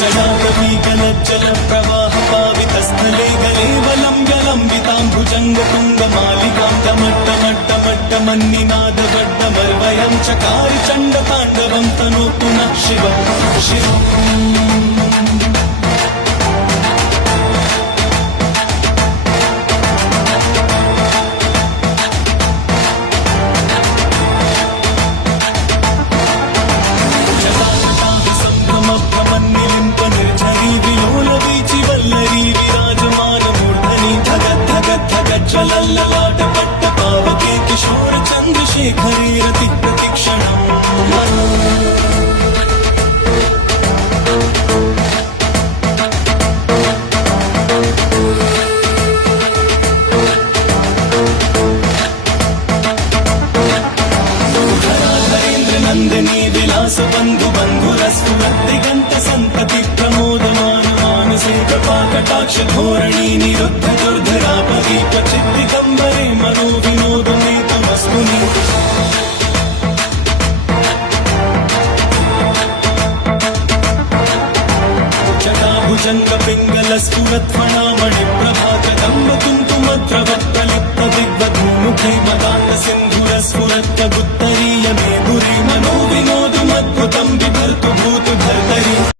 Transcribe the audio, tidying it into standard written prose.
जलाकवीकलज्जल प्रवाह पावितस्थले गले बलं जलम्बिताम्बुजङ्गतुङ्गमालिकां टमट्टमट्टमट्टमन्निनादगड्डमर्वयं चकारि चण्डताण्डवं तनोतु नः शिवं शिवम् ललाट पट्ट पावके किशोर चंद्रशेखरे रति प्रतिक्षणम् धराधरेन्द्र नंदिनी विलास बंधु बंधुरस्फुरद्दिगंत संतति प्रमोदमान मानसे कृपाकटाक्ष धोरणी निरुद्ध दुर्धरापदी क्वचित् दिगंबरे मनो विनोदमेतमस्तुनि जटाभुजंग पिंगल स्फुरत्फणामणि प्रभा कदम्ब कुंकुमद्रव प्रलिप्त दिग्वधूमुखे मदान्त सिन्धुर स्फुरत्त